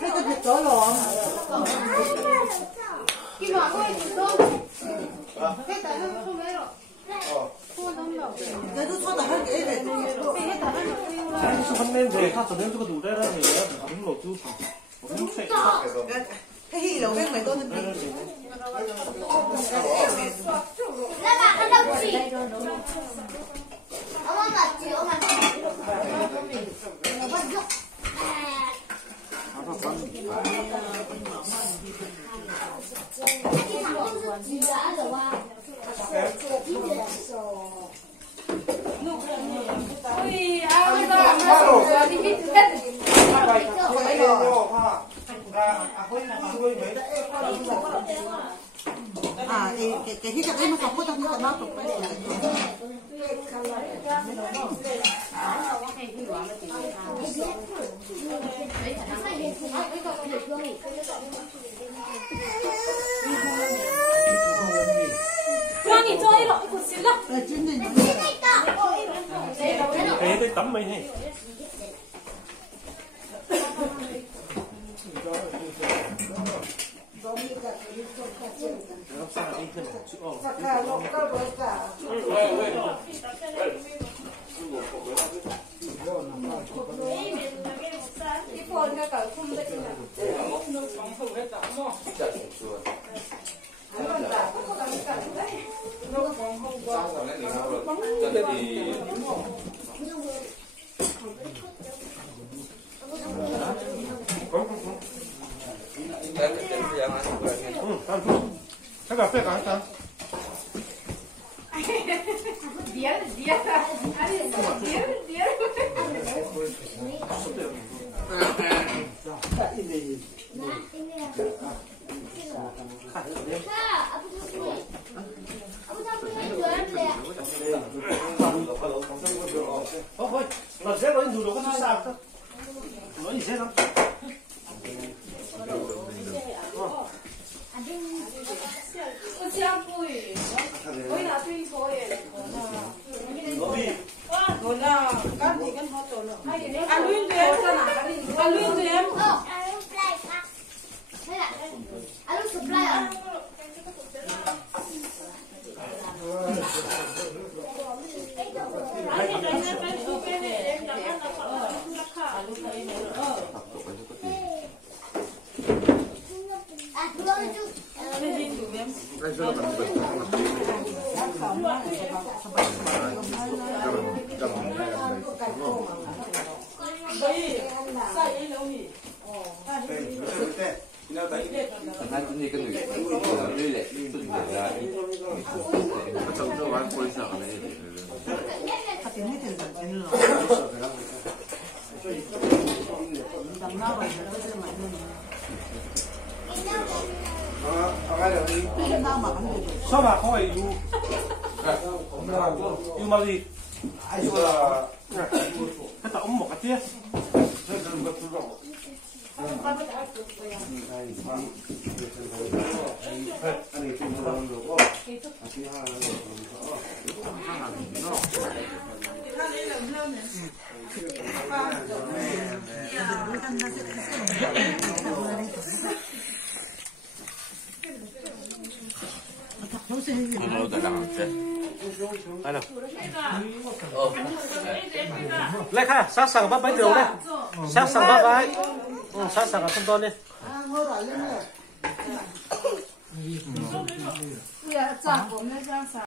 cái thịt chó lò cái mà thôi đâu cái tại nó không lấy rồi không đóng đâu cái thứ thoát là cái này cái tại nó 한 냄새 다 냄새가 노래라는 얘기야. 다른 거 없고. cái hi là cái mày tôi thịt 나가 할아버지. 엄마 맞지? 엄마. ui ai bây giờ mà đi hít hết cái hít cái nó không có trong cái nó tục cái Johnny chơi rồi cô xin lắm chín này Thế tới tắm mày hay. cái phone cái cậu không biết 잠깐 빼가 일단. điếc thôi, nó sẽ nói dù nó có sao thôi. Nói gì sẽ lắm. cô xem vui ôi là tuy thôi rồi là cái gì cái họ tổ nữa ăn luyện tuyến cho nào ăn luyện tuyến Alo supply à? 나중에 그 원래 뚜기가 정도 완 보이서 안 해. tiền hết tiền rồi tiền rồi tầm nào vậy đó chứ mà tiền nào mà không được 서봐, 거기 유. 유 말이. 했다 엄마 같아. 뭐 달라는데? Đây nào. Lấy ha, sát sẵn bắt bánh đường đây. Sát sẵn bắt bánh. Sát sẵn không to đi. ngồi lại lên này dạ, dạ, 我们这样